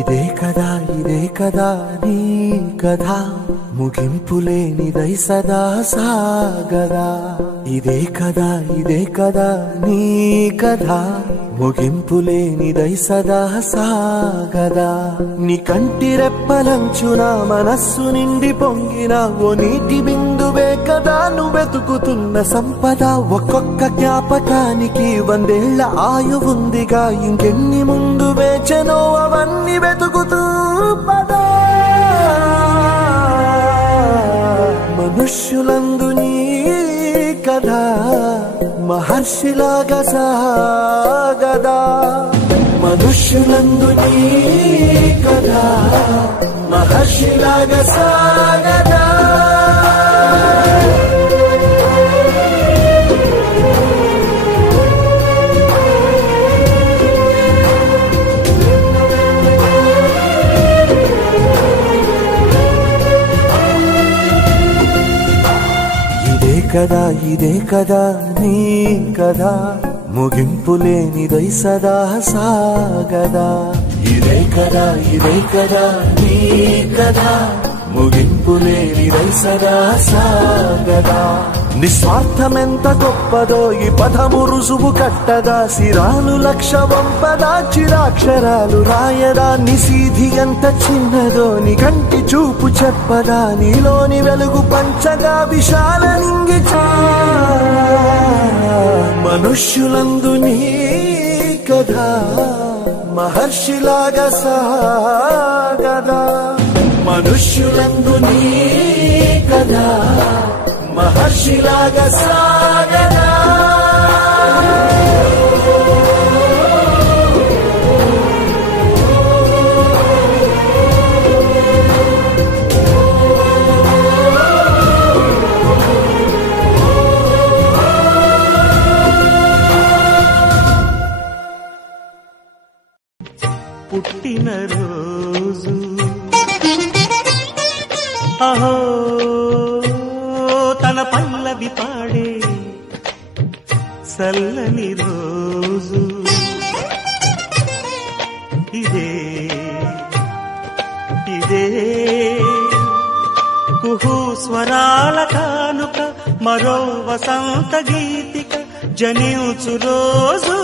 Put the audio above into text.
ఇదే కదా నీ కథ ముగింపులేనిదై సదా సాగదా. ఇదే కదా నీ కథ ముగింపులేనిదై సదా సాగదా. నీ కంటి రెప్పలంచున మనస్సు నిండి పొంగిన ఓ నీటి బిందువే కదా నువ్వెతుకుతున్న సంపద. ఒక్కొక్క జ్ఞాపకానికి 100 ఏళ్ల ఆయువుందిగా, ఇంకెన్ని ముందు వేచనో అవన్నీ వెతుకుతూ పదా. మనుష్యులందు నీ కథ మహర్షిలాగా సాగదా. మనుష్యులందు నీ కథ మహర్షిలాగా సాగదా. ఇదే కదా నీ కదా ముగింపులేనిదై సదా సాగదా. ఇదే కదా నీ కదా ముగింపులేనిదై సదా సాగదా. నిస్వార్థమెంత గొప్పదో ఈ పదము రుజువు కట్టదా. సిరాలు 1,00,000 వంపదా, చిరాక్షరాలు రాయదా. నిశీధి ఎంత చిన్నదో నీ కంటి చూపు చెప్పదా. నీలోని వెలుగు పంచగా విశాల నింగిచా. మనుష్యులందు నీ కథ మహర్షిలాగా సాగదా. మనుష్యులందు నీ కథ మహర్షిలాగా సాగదా. పుట్టినరోజు అహో తన పల్లవి పాడే చల్లని రోజు ఇదే కుహు స్వరాల కానుక మరో వసంత గీతిక జనించు రోజు.